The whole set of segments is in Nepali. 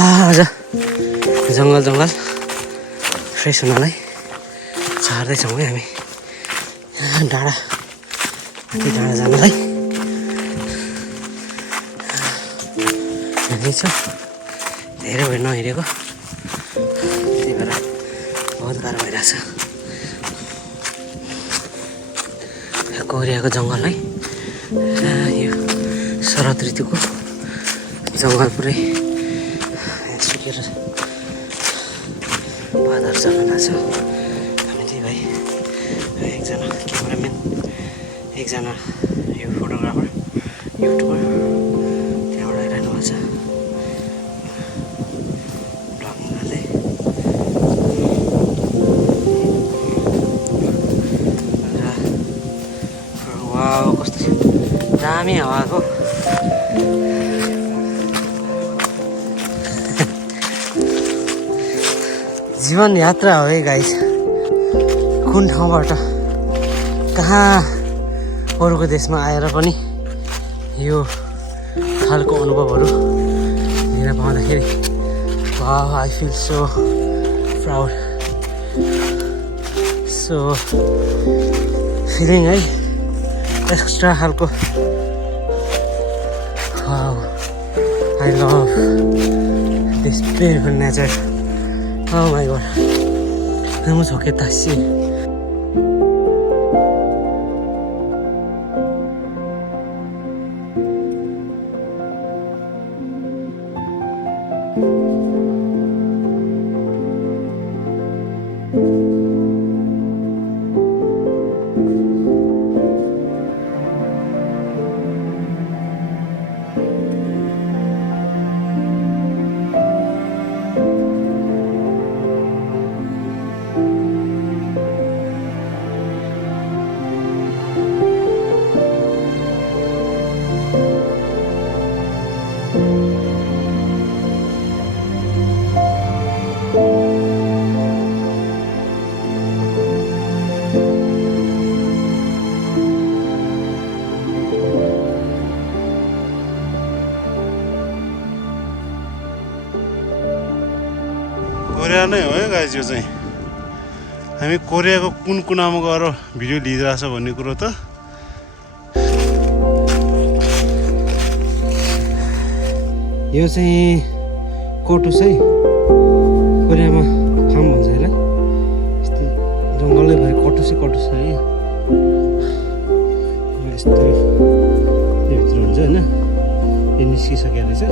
आज जङ्गल फ्रेस हुनलाई झार्दैछौँ है हामी डाँडा जानलाई हिँड्दैछ धेरै भएर नहिँडेको त्यही भएर बहुत गाह्रो भइरहेछ कोरियाको जङ्गल है यो शरद ऋतुको जङ्गल पुरै सुकेर पातहरू चल्न लाग्छ हामी त्यही भाइ एकजना क्यामेराम्यान एकजना यो फोटोग्राफर युट्युबर त्यहाँबाट आइरहनु भएको छ भ्लगिङ गर्दै वाउ कस्तो दामी हावाको जीवन यात्रा हो है गाइस कुन ठाउँबाट कहाँ अरूको देशमा आएर पनि यो खालको अनुभवहरू लिन पाउँदाखेरि वाह I feel so proud so feeling है एक्स्ट्रा खालको wow I love this beautiful nature Oh my god, 너무 좋겠다 씨. Korea नै हो है गाइस यो चाहिँ हामी कोरियाको कुन कुनामा गएर भिडियो लिइरहेछ भन्ने कुरो त यो चाहिँ कोटुस है कोरियामा फार्म भन्छ यसलाई यस्तो जङ्गलै भएर कटुस है यस्तो यो भित्र हुन्छ होइन यो निस्किसकेको रहेछ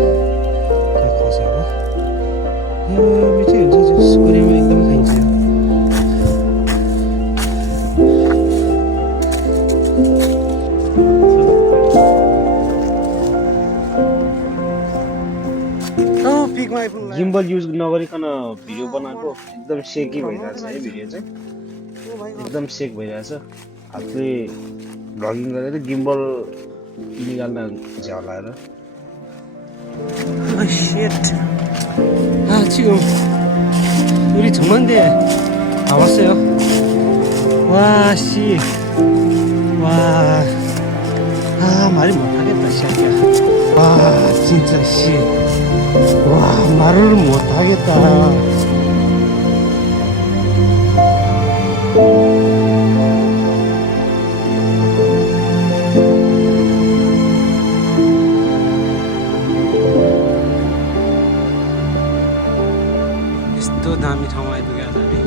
खसेको मिठै हुन्छ कोरियामा एकदम खाइन्छ गिम्बल युज नगरिकन भिडियो बनाएको एकदम सेकी भइरहेछ है भिडियो चाहिँ एकदम सेक भइरहेछ हातले भ्लगिङ गरेर गिम्बल निकाल्न झ्यालाएर 지금 우리 전망대 다 왔어요. 와 씨, 와, 말이 못하겠다 시작이야. 와 진짜 씨, 와 말을 못하겠다. यस्तो दामी ठाउँमा आइपुग्यो आज हामी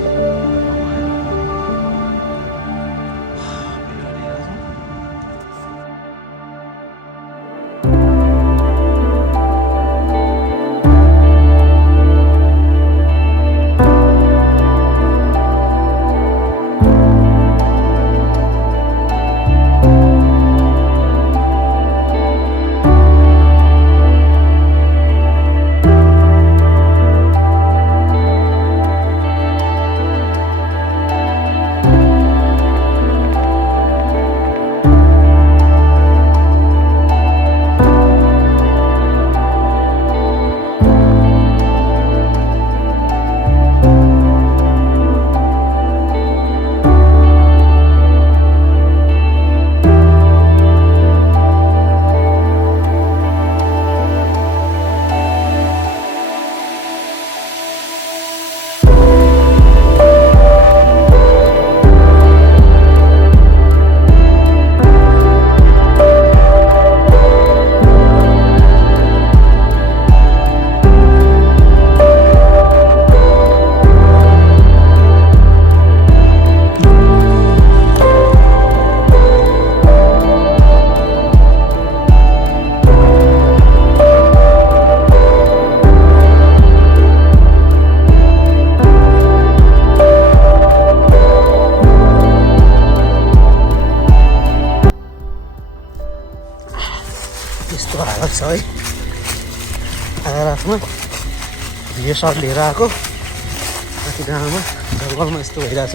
आएर आफ्नो भिडियो सर्ट लिएर आएको माथि डाँडामा जङ्गलमा यस्तो भइरहेछ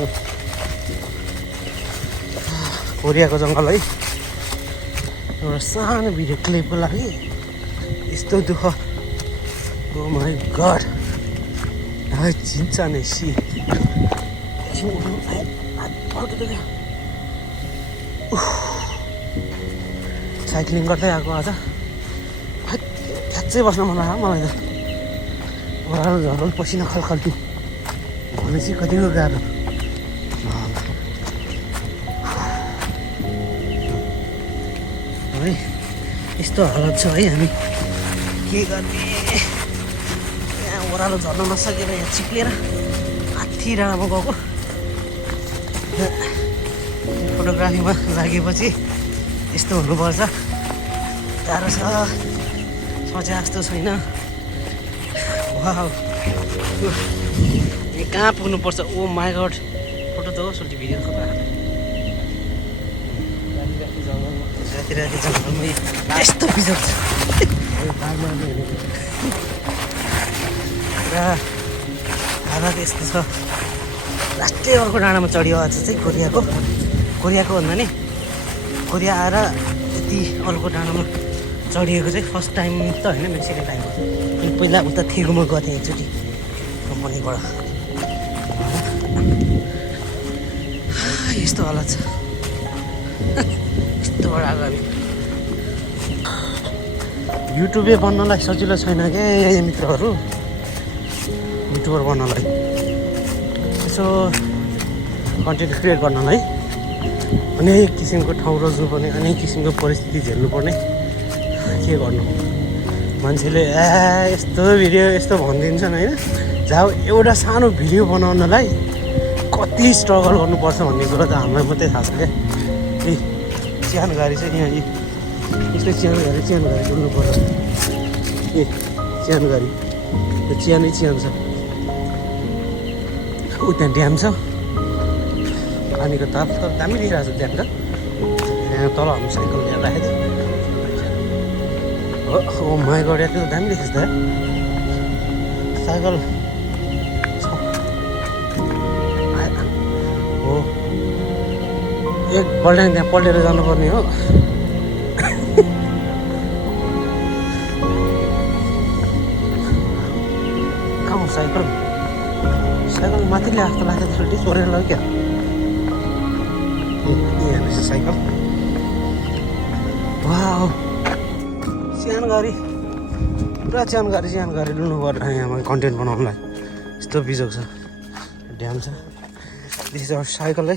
कोरियाको जङ्गल है एउटा सानो भिडियो क्लिपको लागि यस्तो दुःख ओ माई गड चिन्छ नै सी साइक्लिङ गर्दै आएको आज थ्याच्चै बस्न मन लाग्यो मलाई त ओह्रालो झरल पसिना खलखल्टु भनेपछि कतिको गाह्रो है यस्तो हालत छ है हामी के गर्ने यहाँ ओह्रालो झर्न नसकेर यहाँ चिप्लेर माथि डाँडामा गएको फोटोग्राफीमा लागेपछि यस्तो हुनुपर्छ गाह्रो छ सोचे जस्तो छैन वाउ यहाँ कहाँ पुग्नुपर्छ ओ माई गड फोटो त होस् उल्टी भिडियो खबर राति जङ्गलमा यस्तो बिजोग छ र हालत यस्तो छ लास्टै अर्को डाँडामा चढियो आज चाहिँ कोरियाको भन्दा नि कोरिया आएर यति अर्को डाँडामा चढिएको चाहिँ फर्स्ट टाइम त होइन मेरो सेकेन्ड टाइम हो अनि पहिला उता थेगोमा गएको थिएँ एकचोटि कम्पनीबाट यस्तो हालत छ यस्तोबाट आएको हामी युट्युबे बन्नलाई सजिलो छैन क्या मित्रहरू युट्युबर बन्नलाई यसो कन्टेन्ट क्रिएट गर्नलाई अनेक किसिमको ठाउँ रोज्नुपर्ने अनेक किसिमको परिस्थिति झेल्नुपर्ने के गर्नु मान्छेले यस्तो भिडियो यस्तो भनिदिन्छन् होइन जहाँ एउटा सानो भिडियो बनाउनलाई कति स्ट्रगल गर्नुपर्छ भन्ने कुरो त हामीलाई मात्रै थाहा छ क्या ए चिहान गाडी चाहिँ यहाँ यस्तो चिहान गाडी डुल्नु पर्छ ए चिहान गाडी त्यो चिहानै चिहान छ ऊ त्यहाँ ड्याम छ पानीको ताप त दामी देखिरहेको छ ड्याम त यहाँ तल हाम्रो साइकल यहाँ राखेको थियो हो माई गड त्यो दामी देखिस् त साइकल हो एकपल्ट त्यहाँ पल्टेर जानुपर्ने हो कहाँ साइकल माथि ल्याएको जस्तो लाग्छ त्यसरी चोरेर लग्यो क्या यहाँ रहेछ साइकल वाउ चिहान गाडी पुरा चिहान गाडी लुनु पर्ने यहाँ कन्टेन्ट बनाउनुलाई यस्तो बिजोग छ ड्याम छ दिस इज आवर साइकल है